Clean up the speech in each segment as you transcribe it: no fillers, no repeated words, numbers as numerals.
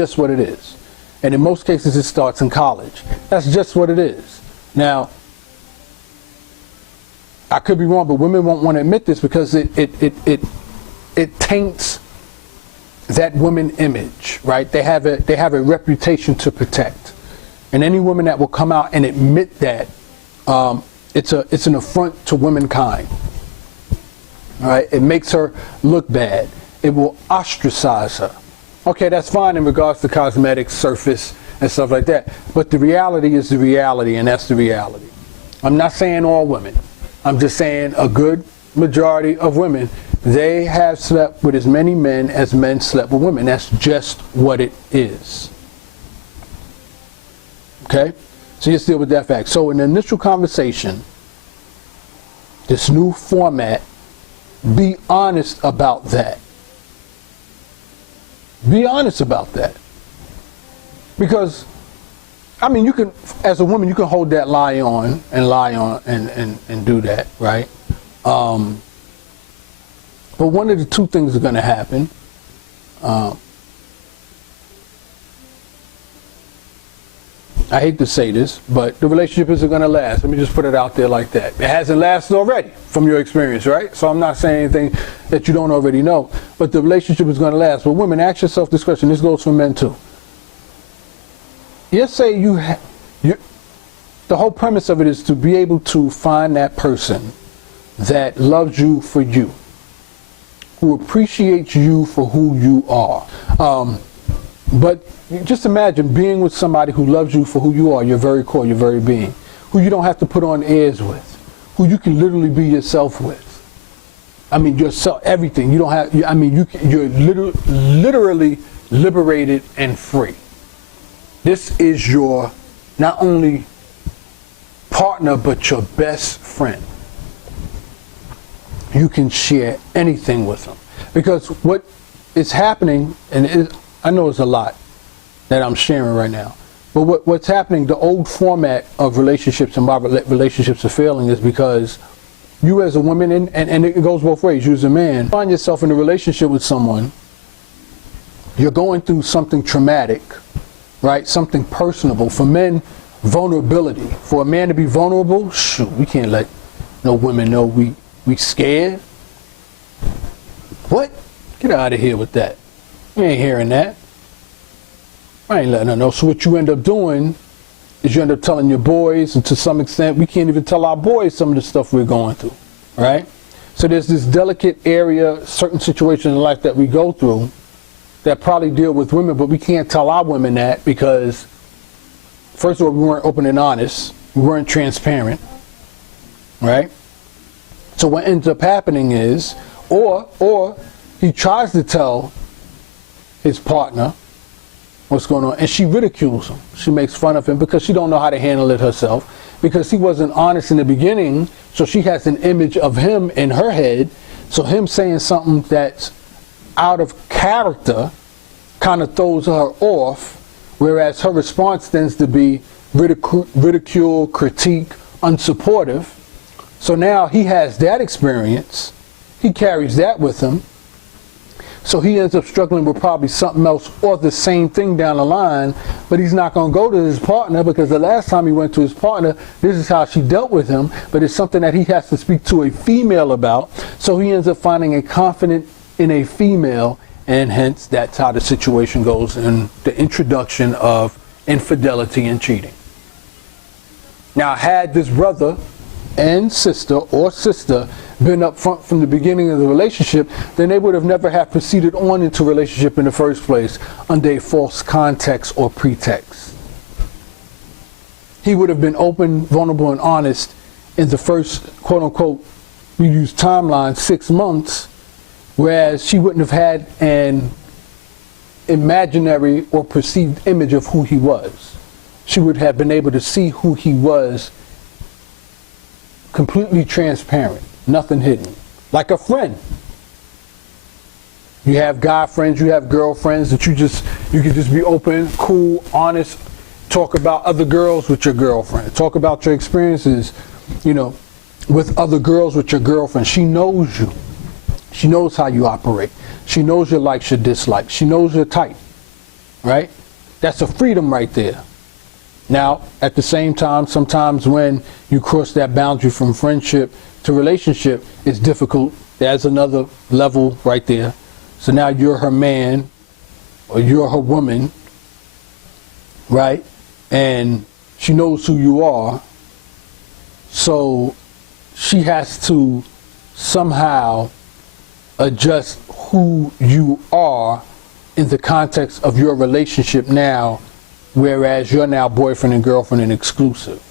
just what it is. And in most cases, it starts in college. That's just what it is. Now, I could be wrong, but women won't want to admit this because it taints that woman image, right? They have a reputation to protect. And any woman that will come out and admit that, it's an affront to womankind. All right? It makes her look bad. It will ostracize her. Okay, that's fine in regards to cosmetics, surface, and stuff like that. But the reality is the reality, and that's the reality. I'm not saying all women. I'm just saying a good majority of women, they have slept with as many men as men slept with women. That's just what it is. Okay? So let's deal with that fact. So in the initial conversation, this new format, be honest about that. Be honest about that. Because, I mean, you can, as a woman, you can hold that lie on and do that, right? But one of the two things are going to happen. I hate to say this, but the relationship isn't going to last. Let me just put it out there like that. It hasn't lasted already from your experience, right? So I'm not saying anything that you don't already know, but the relationship is going to last. But women, ask yourself this question. This goes for men too. Let's say the whole premise of it is to be able to find that person that loves you for you, who appreciates you for who you are. But just imagine being with somebody who loves you for who you are, your very core, your very being, who you don't have to put on airs with, who you can literally be yourself with. I mean, yourself, everything. You don't have, I mean, you're literally liberated and free. This is your, not only partner, but your best friend. You can share anything with them. Because what is happening, and I know it's a lot that I'm sharing right now, but what's happening, the old format of relationships and why relationships are failing is because you as a woman, and it goes both ways, you as a man, find yourself in a relationship with someone, you're going through something traumatic, right? Something personable. For men, vulnerability. For a man to be vulnerable, shoot, we can't let no women know we scared. What? Get out of here with that. We ain't hearing that. I ain't letting her know. So what you end up doing is you end up telling your boys, and to some extent, we can't even tell our boys some of the stuff we're going through, right? So there's this delicate area, certain situations in life that we go through that probably deal with women, but we can't tell our women that because, first of all, we weren't open and honest. We weren't transparent, right? So what ends up happening is, or he tries to tell his partner what's going on, and she ridicules him. She makes fun of him because she don't know how to handle it herself, because he wasn't honest in the beginning, so she has an image of him in her head, so him saying something that's out of character kind of throws her off, whereas her response tends to be ridicule, critique, unsupportive. So now he has that experience, he carries that with him, so he ends up struggling with probably something else or the same thing down the line, but he's not going to go to his partner because the last time he went to his partner, this is how she dealt with him, but it's something that he has to speak to a female about, so he ends up finding a confidence in a female, and hence that's how the situation goes in the introduction of infidelity and cheating. Now, had this brother and sister or sister been up front from the beginning of the relationship, then they would have never have proceeded on into a relationship in the first place under a false context or pretext. He would have been open, vulnerable, and honest in the first, quote unquote, we use timeline, 6 months, whereas she wouldn't have had an imaginary or perceived image of who he was. She would have been able to see who he was completely transparent, nothing hidden, like a friend. You have guy friends, you have girlfriends that you can just be open, cool, honest, talk about other girls with your girlfriend, talk about your experiences, with other girls with your girlfriend. She knows you. She knows how you operate. She knows your likes, your dislikes. She knows your type. right? That's a freedom right there. Now, at the same time, sometimes when you cross that boundary from friendship to relationship, it's difficult. There's another level right there. So now you're her man or you're her woman, right? And she knows who you are. So she has to somehow adjust who you are in the context of your relationship now, whereas you're now boyfriend and girlfriend and exclusive.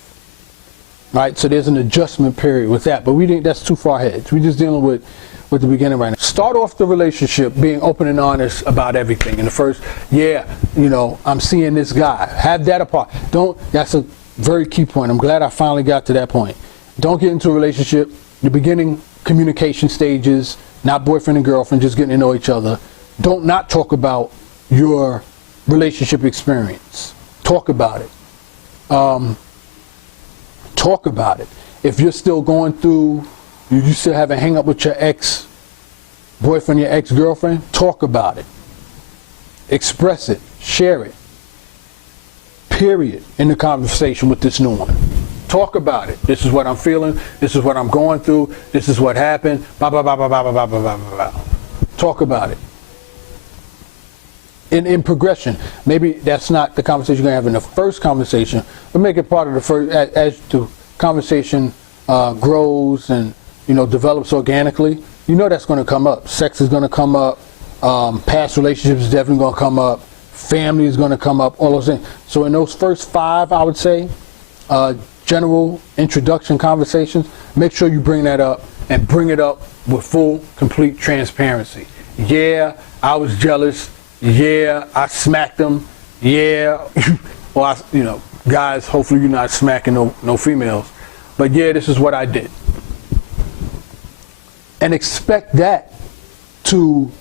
Right? So there's an adjustment period with that, but we think that's too far ahead. We're just dealing with the beginning right now. Start off the relationship being open and honest about everything. In the first, I'm seeing this guy. Have that apart. That's a very key point. I'm glad I finally got to that point. Don't get into a relationship, the beginning communication stages, not boyfriend and girlfriend, just getting to know each other. Don't not talk about your relationship experience. Talk about it. Talk about it. If you're still going through, you still have a hang up with your ex-boyfriend, your ex-girlfriend, talk about it. Express it. Share it. Period. In the conversation with this new one. Talk about it. This is what I'm feeling. This is what I'm going through. This is what happened. Blah, blah, blah, blah, blah, blah, blah, blah, blah. Talk about it. In progression. Maybe that's not the conversation you're going to have in the first conversation, but make it part of the first, as the conversation grows and, develops organically, that's going to come up. Sex is going to come up. Past relationships is definitely going to come up. Family is going to come up. All those things. So in those first 5, I would say, general introduction conversations, make sure you bring that up and bring it up with full, complete transparency. Yeah, I was jealous. Yeah, I smacked them. Yeah, well, guys, hopefully you're not smacking no females. But yeah, this is what I did. And expect that to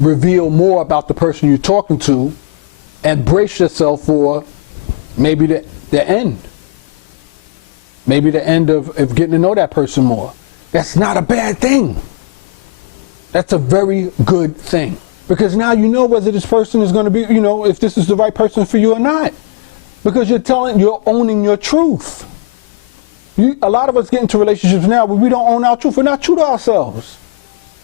reveal more about the person you're talking to, and brace yourself for maybe the end. Maybe the end of getting to know that person more. That's not a bad thing. That's a very good thing. Because now you know whether this person is going to be, if this is the right person for you or not. Because you're owning your truth. A lot of us get into relationships now where we don't own our truth. We're not true to ourselves.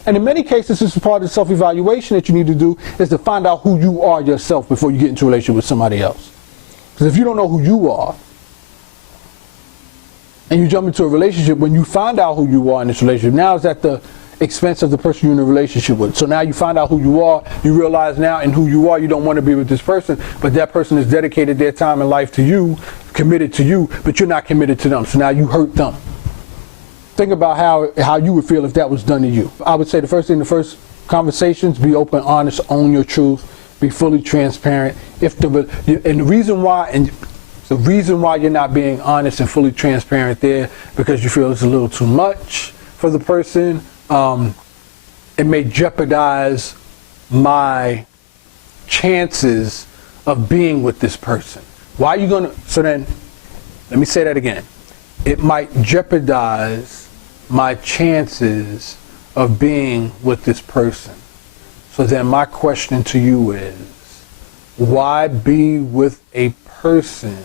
And in many cases, this is part of the self-evaluation that you need to do, is to find out who you are yourself before you get into a relationship with somebody else. Because if you don't know who you are, and you jump into a relationship, when you find out who you are in this relationship, now it's at the expense of the person you're in a relationship with. So now you find out who you are, you realize now in who you are, you don't want to be with this person, but that person has dedicated their time and life to you, committed to you, but you're not committed to them. So now you hurt them. Think about how you would feel if that was done to you. I would say the first conversations, be open, honest, own your truth, be fully transparent. The reason why you're not being honest and fully transparent there, because you feel it's a little too much for the person. It may jeopardize my chances of being with this person. Why are you gonna? So then, let me say that again. It might jeopardize my chances of being with this person. So then my question to you is, why be with a person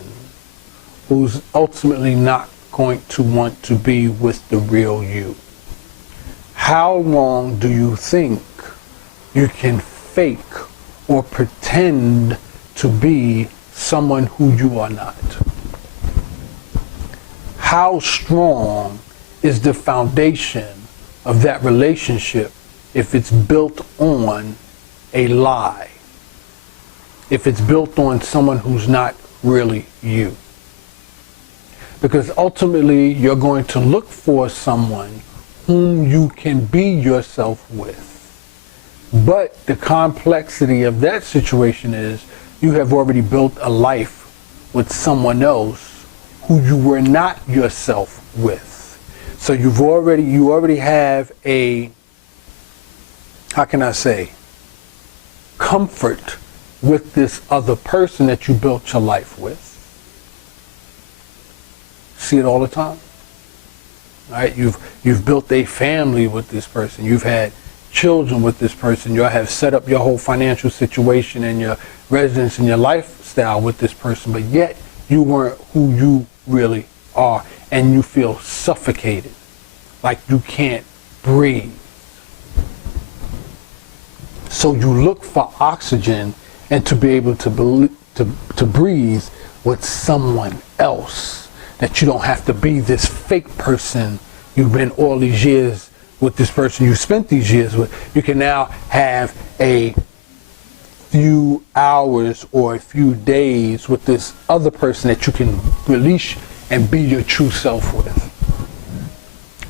who's ultimately not going to want to be with the real you? How long do you think you can fake or pretend to be someone who you are not? How strong is the foundation of that relationship if it's built on a lie? If it's built on someone who's not really you? Because ultimately you're going to look for someone whom you can be yourself with. But the complexity of that situation is you have already built a life with someone else who you were not yourself with. So you already have a, how can I say, comfort with this other person that you built your life with. See it all the time. Right? You've built a family with this person. You've had children with this person. You'll have set up your whole financial situation and your residence and your lifestyle with this person, but yet you weren't who you really are, and you feel suffocated, like you can't breathe. So you look for oxygen and to be able to breathe with someone else, that you don't have to be this fake person you've been all these years with, this person you spent these years with. You can now have a few hours or a few days with this other person that you can release and be your true self with.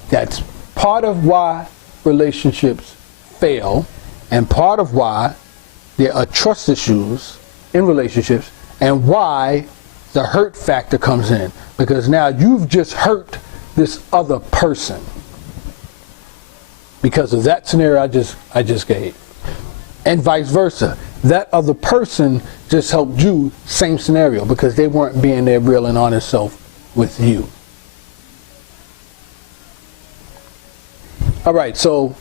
That's part of why relationships fail, and part of why there are trust issues in relationships, and why the hurt factor comes in, because now you've just hurt this other person because of that scenario I just gave, and vice versa. That other person just helped you, same scenario, because they weren't being their real and honest self with you. All right, so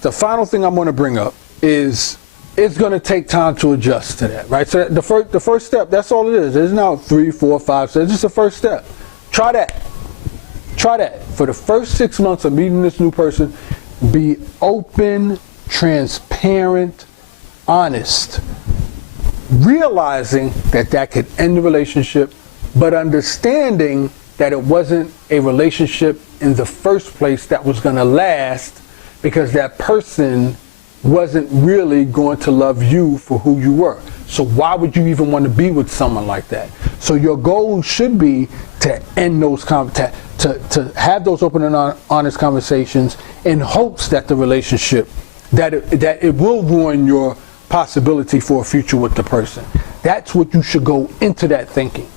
the final thing I'm going to bring up is it's going to take time to adjust to that, right? So the first step, that's all it is. There's now 3, 4, 5 steps. It's just the first step. Try that. Try that. For the first 6 months of meeting this new person, be open, transparent, honest, realizing that could end the relationship, but understanding that it wasn't a relationship in the first place that was going to last, because that person wasn't really going to love you for who you were. So why would you even want to be with someone like that? So your goal should be to end those to have those open and honest conversations, in hopes that the relationship, that it will ruin your possibility for a future with the person. That's what you should go into that thinking,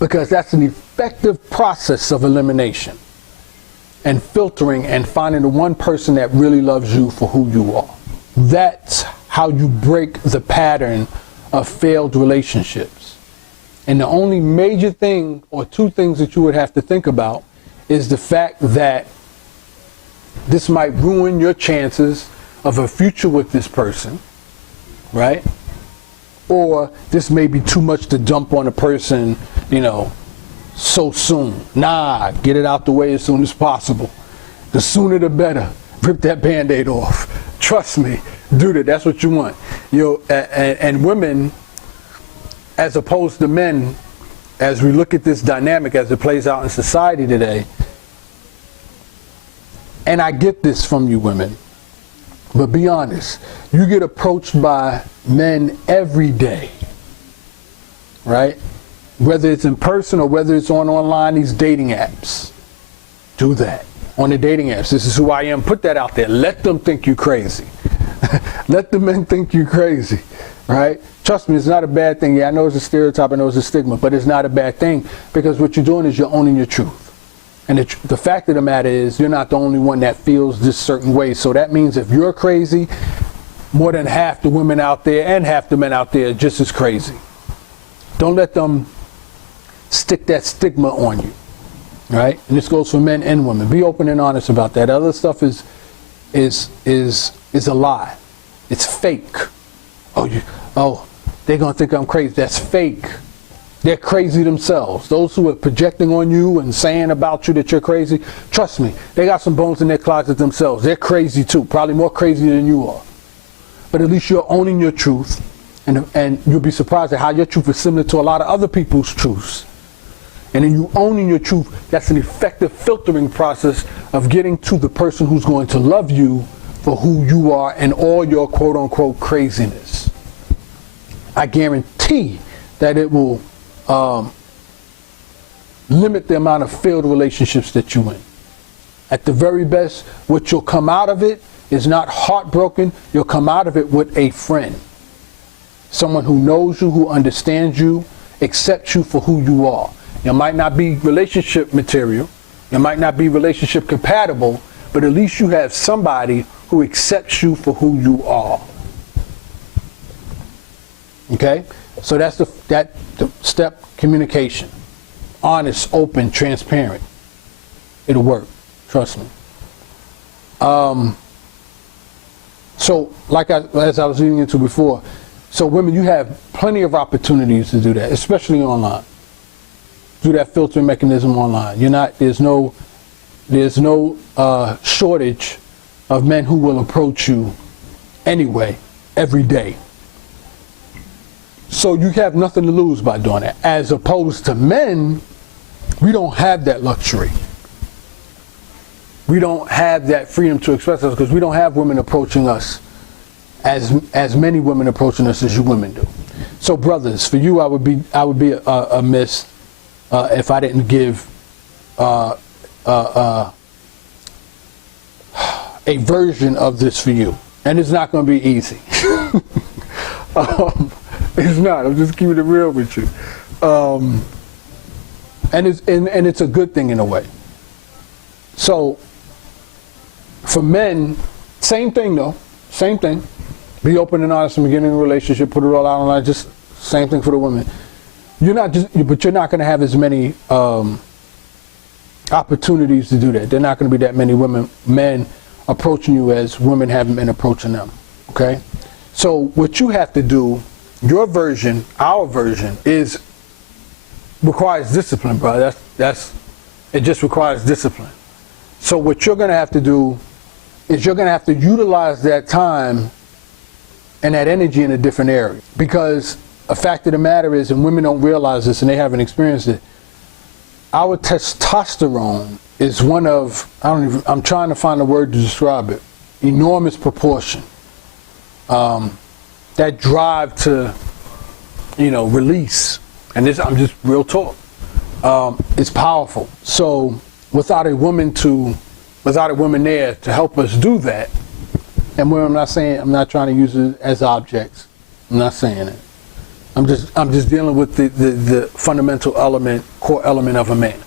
because that's an effective process of elimination and filtering and finding the one person that really loves you for who you are. That's how you break the pattern of failed relationships. And the only major thing, or two things, that you would have to think about is the fact that this might ruin your chances of a future with this person, right? Or this may be too much to dump on a person, so soon. Nah, get it out the way as soon as possible. The sooner the better. Rip that Band-Aid off. Trust me, do that. That's what you want. And women, as opposed to men, as we look at this dynamic as it plays out in society today, and I get this from you women, but be honest, you get approached by men every day, right? Whether it's in person or whether it's online, these dating apps. Do that. On the dating apps, this is who I am. Put that out there. Let them think you crazy. Let the men think you crazy, right? Trust me, it's not a bad thing. Yeah, I know it's a stereotype, I know it's a stigma, but it's not a bad thing, because what you're doing is you're owning your truth. And the fact of the matter is, you're not the only one that feels this certain way. So that means if you're crazy, more than half the women out there and half the men out there are just as crazy. Don't let them stick that stigma on you, right? And this goes for men and women. Be open and honest about that. Other stuff is a lie. It's fake. Oh, they're gonna think I'm crazy. That's fake. They're crazy themselves. Those who are projecting on you and saying about you that you're crazy, trust me, they got some bones in their closet themselves. They're crazy too, probably more crazy than you are. But at least you're owning your truth, and you'll be surprised at how your truth is similar to a lot of other people's truths. And in you owning your truth, that's an effective filtering process of getting to the person who's going to love you for who you are and all your quote-unquote craziness. I guarantee that it will limit the amount of failed relationships that you're in. At the very best, what you'll come out of it is not heartbroken. You'll come out of it with a friend. Someone who knows you, who understands you, accepts you for who you are. You might not be relationship material, you might not be relationship compatible, but at least you have somebody who accepts you for who you are. Okay? So that's the step: communication. Honest, open, transparent. It'll work. Trust me. So, as I was leading into before, so women, you have plenty of opportunities to do that, especially online. Do that filtering mechanism online. There's no shortage of men who will approach you anyway, every day. So you have nothing to lose by doing that. As opposed to men, we don't have that luxury. We don't have that freedom to express us because we don't have women approaching us as many women approaching us as you women do. So brothers, for you, I would be amiss if I didn't give a version of this for you, and it's not going to be easy. It's not. I'm just keeping it real with you, and it's a good thing in a way. So for men, same thing though. Same thing. Be open and honest from the beginning of a relationship. Put it all out online. Just same thing for the women. You're not going to have as many opportunities to do that. There are not going to be that many men approaching you as women haven't been approaching them. Okay? So what you have to do, your version, our version, requires discipline, bro. It just requires discipline. So what you're going to have to do is you're going to have to utilize that time and that energy in a different area. Because a fact of the matter is, and women don't realize this and they haven't experienced it, our testosterone is one of, I'm trying to find a word to describe it, enormous proportion. That drive to, release, and this, I'm just real talk, it's powerful. So without a woman there to help us do that, and I'm not trying to use it as objects. I'm not saying it. I'm just dealing with the fundamental element, core element of a man.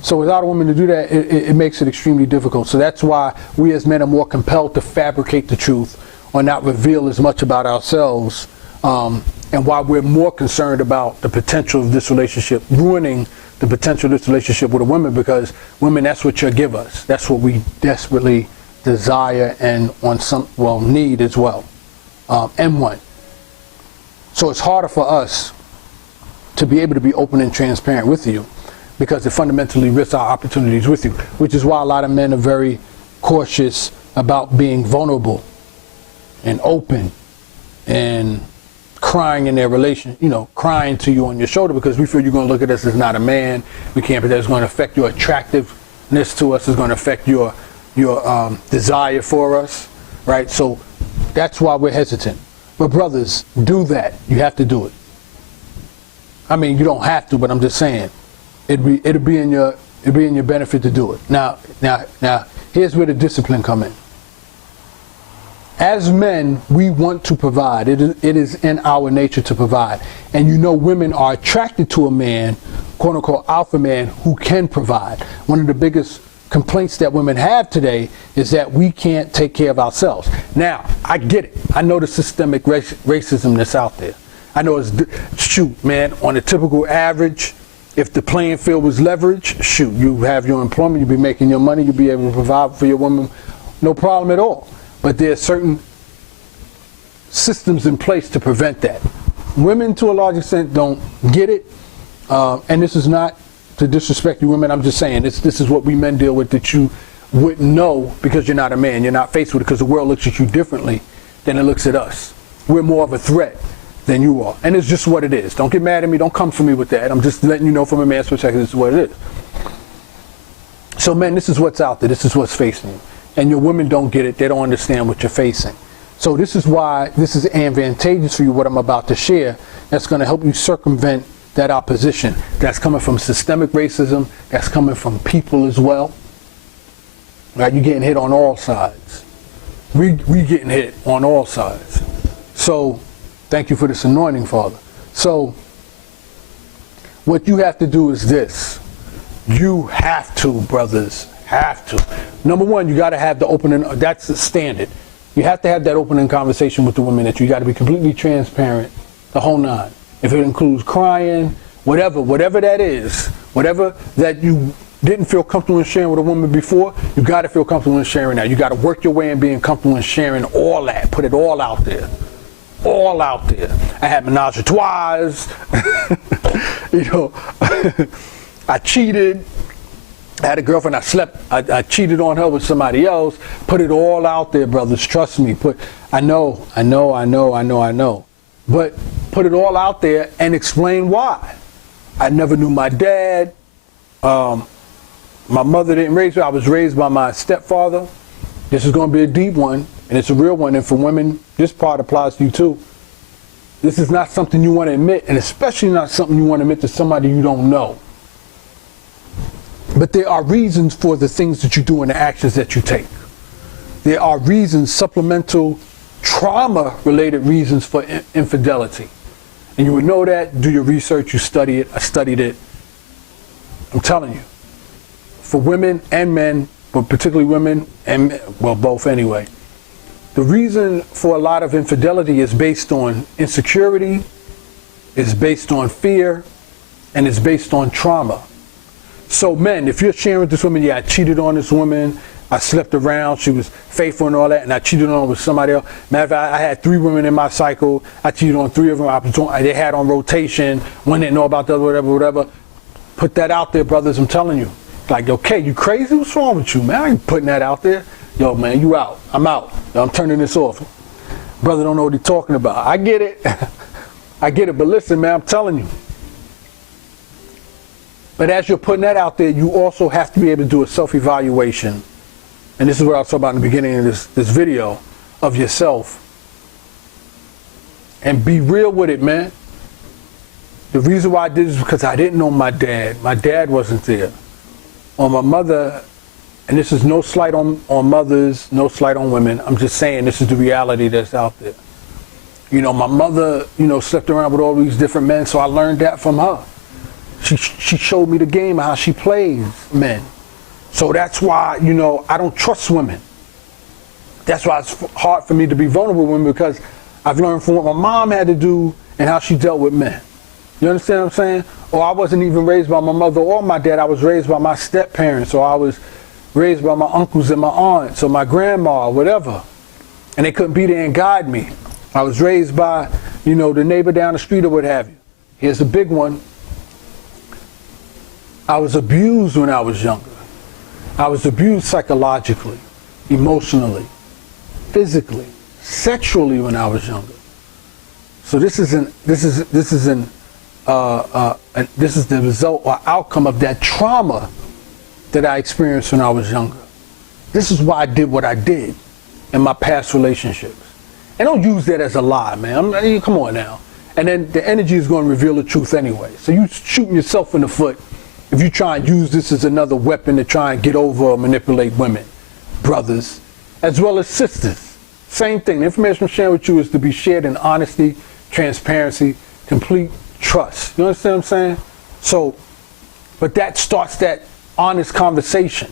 So without a woman to do that, it makes it extremely difficult. So that's why we as men are more compelled to fabricate the truth or not reveal as much about ourselves, and why we're more concerned about the potential of this relationship, ruining the potential of this relationship with a woman, because women, that's what you give us. That's what we desperately desire and need as well, and want. So it's harder for us to be able to be open and transparent with you because it fundamentally risks our opportunities with you, which is why a lot of men are very cautious about being vulnerable and open and crying in their relation, crying to you on your shoulder, because we feel you're going to look at us as not a man. We can't, but that's going to affect your attractiveness to us. It's going to affect your desire for us, right? So that's why we're hesitant. But brothers, do that. You have to do it. I mean, you don't have to, but I'm just saying, it'll be in your benefit to do it. Now, here's where the discipline come in. As men, we want to provide. It is in our nature to provide. And women are attracted to a man, quote unquote, alpha man, who can provide. One of the biggest complaints that women have today is that we can't take care of ourselves. Now, I get it. I know the systemic racism that's out there. I know man, on a typical average, if the playing field was leveraged, you have your employment, you'll be making your money, you'll be able to provide for your woman, no problem at all. But there are certain systems in place to prevent that. Women, to a large extent, don't get it. And this is not to disrespect you women. I'm just saying this is what we men deal with that you wouldn't know because you're not a man. You're not faced with it because the world looks at you differently than it looks at us. We're more of a threat than you are. And it's just what it is. Don't get mad at me. Don't come for me with that. I'm just letting you know from a man's perspective, this is what it is. So men, this is what's out there. This is what's facing you. And your women don't get it. They don't understand what you're facing. So this is why this is advantageous for you, what I'm about to share. That's going to help you circumvent that opposition that's coming from systemic racism, that's coming from people as well. Right? You're getting hit on all sides. We getting hit on all sides. So thank you for this anointing, Father. So what you have to do is this. You have to, brothers, have to. Number one, you got to have the opening. That's the standard. You have to have that opening conversation with the woman that you got to be completely transparent, the whole nine. If it includes crying, whatever that is, whatever that you didn't feel comfortable in sharing with a woman before, you got to feel comfortable in sharing now. You got to work your way in being comfortable in sharing all that. Put it all out there. All out there. I had menage a trois. You know, I cheated. I had a girlfriend. I cheated on her with somebody else. Put it all out there, brothers. Trust me. I know. But put it all out there and explain why. I never knew my dad. My mother didn't raise me. I was raised by my stepfather. This is going to be a deep one, and it's a real one. And for women, this part applies to you too. This is not something you want to admit, and especially not something you want to admit to somebody you don't know. But there are reasons for the things that you do and the actions that you take. There are reasons, supplemental trauma-related reasons for infidelity. And you would know that, do your research, you study it. I studied it. I'm telling you. For women and men, but particularly women, and men, well, both anyway. The reason for a lot of infidelity is based on insecurity, is based on fear, and is based on trauma. So men, if you're sharing with this woman, yeah, I cheated on this woman, I slept around, she was faithful and all that, and I cheated on her with somebody else. Matter of fact, I had 3 women in my cycle, I cheated on 3 of them, they had on rotation, one didn't know about the other, whatever. Put that out there, brothers, I'm telling you. Like, okay, you crazy? What's wrong with you, man? I ain't putting that out there. Yo, man, you out. I'm out. Yo, I'm turning this off. Brother don't know what he's talking about. I get it. I get it, but listen, man, I'm telling you. But as you're putting that out there, you also have to be able to do a self-evaluation. And this is what I was talking about in the beginning of this video, of yourself. And be real with it, man. The reason why I did this is because I didn't know my dad. My dad wasn't there. Or my mother, and this is no slight on mothers, no slight on women. I'm just saying this is the reality that's out there. You know, my mother, slept around with all these different men, so I learned that from her. She showed me the game of how she plays men. So that's why, I don't trust women. That's why it's hard for me to be vulnerable with women, because I've learned from what my mom had to do and how she dealt with men. You understand what I'm saying? Or I wasn't even raised by my mother or my dad. I was raised by my step-parents, or I was raised by my uncles and my aunts, or my grandma, or whatever. And they couldn't be there and guide me. I was raised by, the neighbor down the street or what have you. Here's a big one. I was abused when I was younger. I was abused psychologically, emotionally, physically, sexually when I was younger. So this is the result or outcome of that trauma that I experienced when I was younger. This is why I did what I did in my past relationships. And don't use that as a lie, man. Come on now. And then the energy is going to reveal the truth anyway. So you shooting yourself in the foot if you try and use this as another weapon to try and get over or manipulate women, brothers, as well as sisters. Same thing. The information I'm sharing with you is to be shared in honesty, transparency, complete trust. You understand what I'm saying? So, but that starts that honest conversation.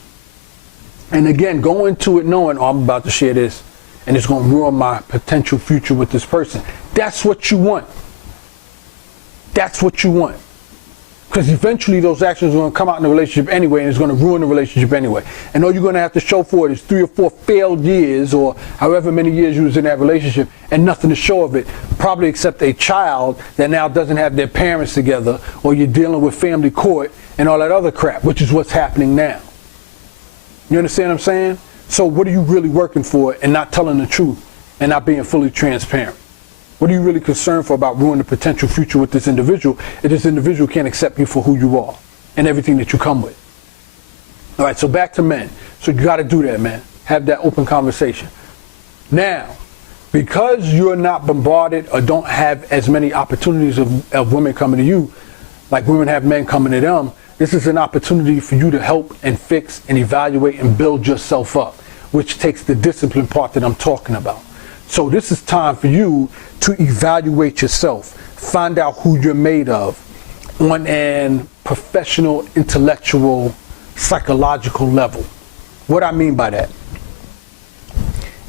And again, go into it knowing, oh, I'm about to share this and it's going to ruin my potential future with this person. That's what you want. That's what you want. Because eventually those actions are going to come out in the relationship anyway, and it's going to ruin the relationship anyway. And all you're going to have to show for it is 3 or 4 failed years, or however many years you was in that relationship, and nothing to show of it, probably except a child that now doesn't have their parents together, or you're dealing with family court and all that other crap, which is what's happening now. You understand what I'm saying? So what are you really working for and not telling the truth and not being fully transparent? What are you really concerned for about ruining the potential future with this individual if this individual can't accept you for who you are and everything that you come with? All right, so back to men. So you got to do that, man. Have that open conversation. Now, because you're not bombarded or don't have as many opportunities of women coming to you, like women have men coming to them, this is an opportunity for you to help and fix and evaluate and build yourself up, which takes the discipline part that I'm talking about. So this is time for you to evaluate yourself, find out who you're made of on an professional, intellectual, psychological level. What I mean by that?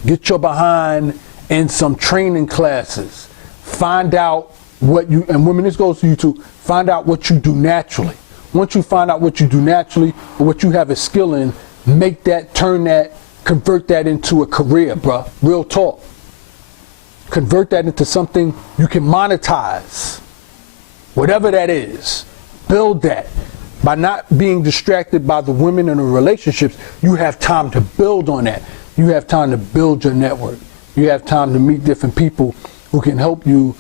Get your behind in some training classes. Find out what you, and women, this goes to you too, find out what you do naturally. Once you find out what you do naturally or what you have a skill in, make that, turn that, convert that into a career, bruh. Real talk. Convert that into something you can monetize. Whatever that is, build that. By not being distracted by the women in the relationships, you have time to build on that. You have time to build your network. You have time to meet different people who can help you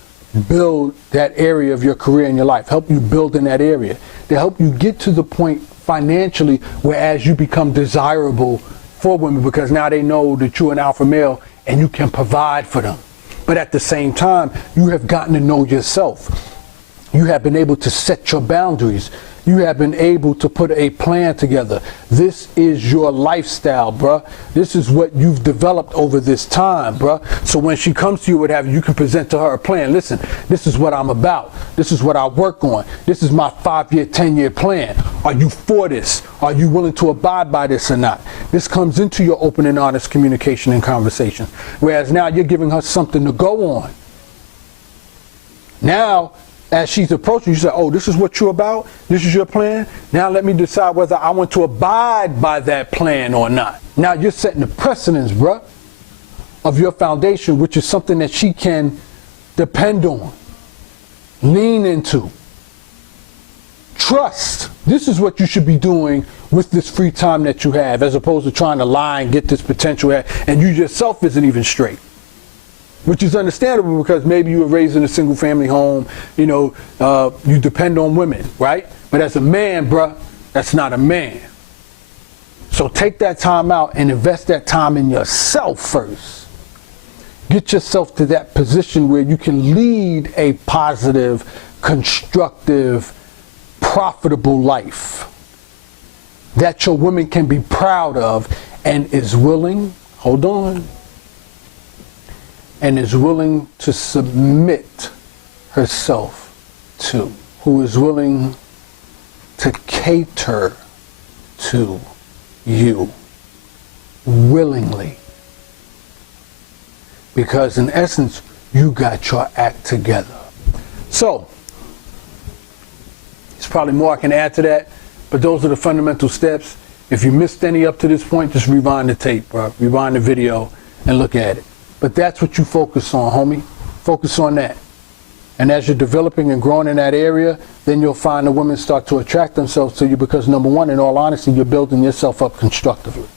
build that area of your career and your life, help you build in that area. They help you get to the point financially whereas you become desirable for women because now they know that you're an alpha male and you can provide for them. But at the same time, you have gotten to know yourself. You have been able to set your boundaries. You have been able to put a plan together. This is your lifestyle, bruh. This is what you've developed over this time, bruh. So when she comes to you, whatever, you can present to her a plan. Listen, this is what I'm about. This is what I work on. This is my 5-year, 10-year plan. Are you for this? Are you willing to abide by this or not? This comes into your open and honest communication and conversation. Whereas now you're giving her something to go on. Now, as she's approaching, you say, oh, this is what you're about? This is your plan? Now let me decide whether I want to abide by that plan or not. Now you're setting the precedence, bruh, of your foundation, which is something that she can depend on, lean into. Trust. This is what you should be doing with this free time that you have, as opposed to trying to lie and get this potential and you yourself isn't even straight. Which is understandable because maybe you were raised in a single family home, you know, you depend on women, right? But as a man, bruh, that's not a man. So take that time out and invest that time in yourself first. Get yourself to that position where you can lead a positive, constructive, profitable life that your woman can be proud of and is willing, hold on, and is willing to submit herself to, who is willing to cater to you willingly. Because in essence, you got your act together. So, there's probably more I can add to that, but those are the fundamental steps. If you missed any up to this point, just rewind the tape, bro. Rewind the video and look at it. But that's what you focus on, homie. Focus on that. And as you're developing and growing in that area, then you'll find the women start to attract themselves to you because, number one, in all honesty, you're building yourself up constructively.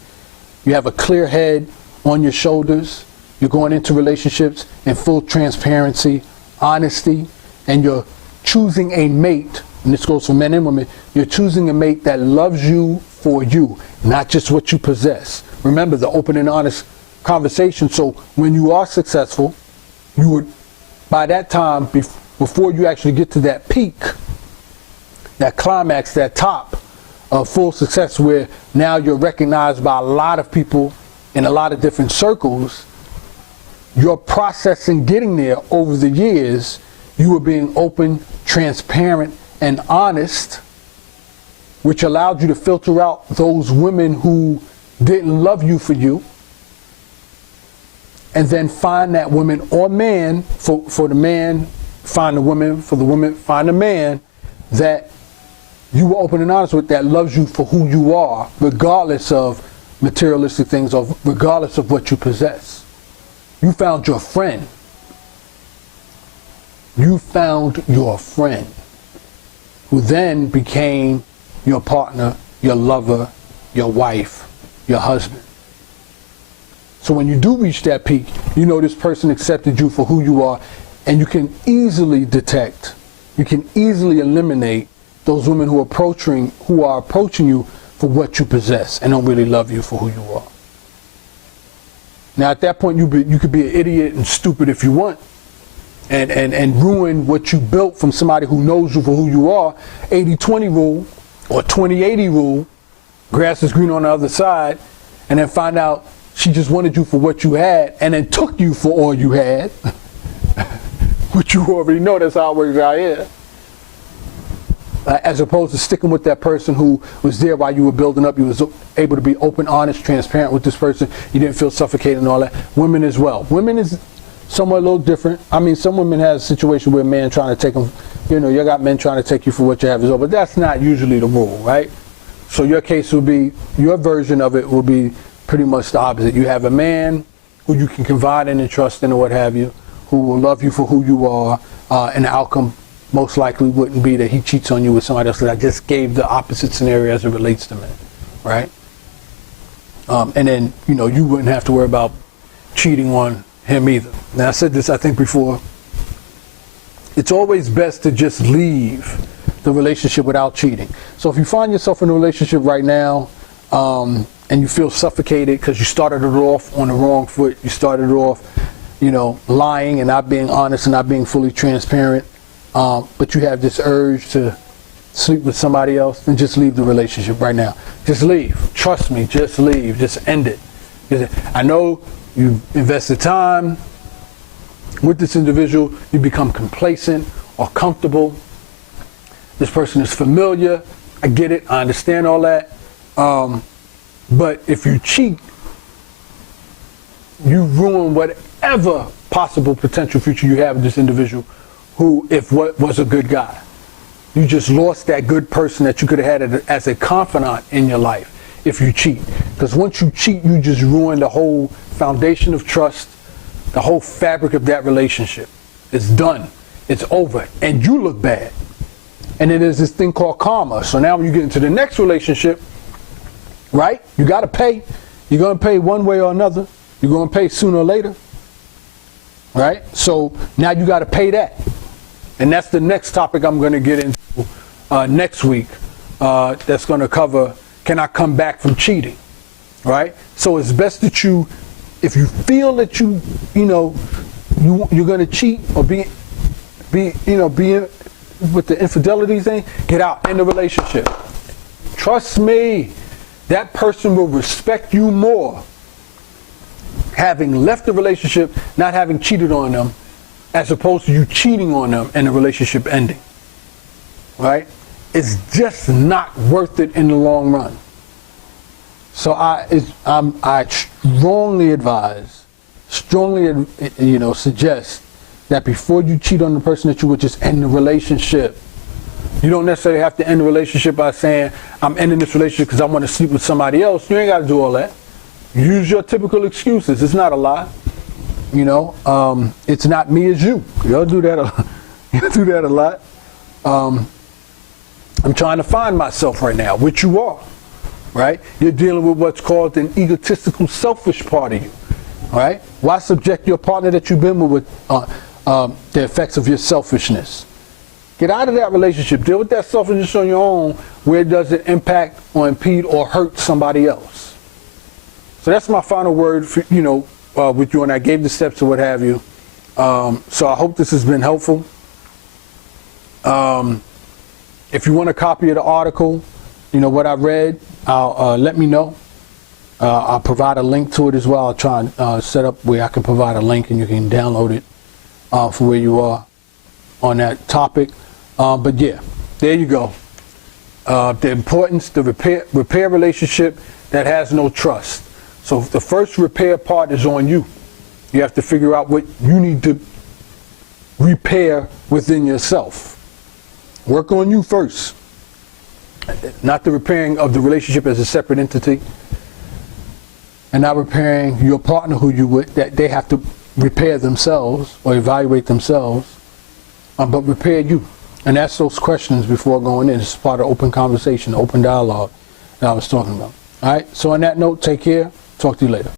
You have a clear head on your shoulders. You're going into relationships in full transparency, honesty, and you're choosing a mate, and this goes for men and women, you're choosing a mate that loves you for you, not just what you possess. Remember the open and honest conversation. So when you are successful, you would, by that time, before you actually get to that peak, that climax, that top of full success where now you're recognized by a lot of people in a lot of different circles, your process in getting there over the years, you were being open, transparent, and honest, which allowed you to filter out those women who didn't love you for you, and then find that woman or man, for the man, find the woman, for the woman, find a man that you were open and honest with, that loves you for who you are, regardless of materialistic things or regardless of what you possess. You found your friend. You found your friend, who then became your partner, your lover, your wife, your husband. So when you do reach that peak, you know this person accepted you for who you are, and you can easily detect, you can easily eliminate those women who are approaching you for what you possess and don't really love you for who you are. Now at that point, you could be an idiot and stupid if you want, and ruin what you built from somebody who knows you for who you are. 80-20 rule or 20-80 rule, grass is green on the other side, and then find out she just wanted you for what you had and then took you for all you had, which you already know that's how it works out here. As opposed to sticking with that person who was there while you were building up. You was able to be open, honest, transparent with this person. You didn't feel suffocated and all that. Women as well. Women is somewhat a little different. I mean, some women have a situation where a man trying to take them, you know, you got men trying to take you for what you have as well, but that's not usually the rule, right? So your case would be, your version of it will be pretty much the opposite. You have a man who you can confide in and trust in or what have you, who will love you for who you are, and the outcome most likely wouldn't be that he cheats on you with somebody else. That I just gave the opposite scenario as it relates to men, right? And then, you know, you wouldn't have to worry about cheating on him either. Now, I said this, I think, before. It's always best to just leave the relationship without cheating. So if you find yourself in a relationship right now, and you feel suffocated because you started it off on the wrong foot, you started it off, you know, lying and not being honest and not being fully transparent, but you have this urge to sleep with somebody else, then just leave the relationship right now. Just leave. Trust me, just leave. Just end it. I know you've invested time with this individual, you become complacent or comfortable. This person is familiar. I get it. I understand all that. But if you cheat, you ruin whatever possible potential future you have with this individual who, if what was a good guy. You just lost that good person that you could have had as a confidant in your life if you cheat. Because once you cheat, you just ruin the whole foundation of trust, the whole fabric of that relationship. It's done. It's over. And you look bad. And then there's this thing called karma. So now when you get into the next relationship, right, you got to pay. You're going to pay one way or another. You're going to pay sooner or later. Right? So now you got to pay that. And that's the next topic I'm going to get into next week. That's going to cover, can I come back from cheating? Right? So it's best that you, if you feel that you're going to cheat or be with the infidelity thing, get out in the relationship. Trust me, that person will respect you more having left the relationship, not having cheated on them, as opposed to you cheating on them and the relationship ending. Right? It's just not worth it in the long run. So I strongly advise, suggest that before you cheat on the person, that you would just end the relationship. You don't necessarily have to end the relationship by saying, I'm ending this relationship because I want to sleep with somebody else. You ain't got to do all that. Use your typical excuses. It's not a lie. It's not me, it's you. Y'all do that a lot. You do that a lot. I'm trying to find myself right now, which you are. Right? You're dealing with what's called an egotistical, selfish part of you. Right? Why subject your partner that you've been with the effects of your selfishness? Get out of that relationship. Deal with that selfishness on your own, where it doesn't impact or impede or hurt somebody else. So that's my final word for, with you, and I gave the steps or what have you. So I hope this has been helpful. If you want a copy of the article, what I read, let me know. I'll provide a link to it as well. I'll try and set up where I can provide a link and you can download it for where you are on that topic. But yeah, there you go. The importance, the repair relationship that has no trust. So the first repair part is on you. You have to figure out what you need to repair within yourself. Work on you first. Not the repairing of the relationship as a separate entity. And not repairing your partner who you with, that they have to repair themselves or evaluate themselves. But repair you. And ask those questions before going in. It's part of open conversation, open dialogue that I was talking about. All right, so on that note, take care. Talk to you later.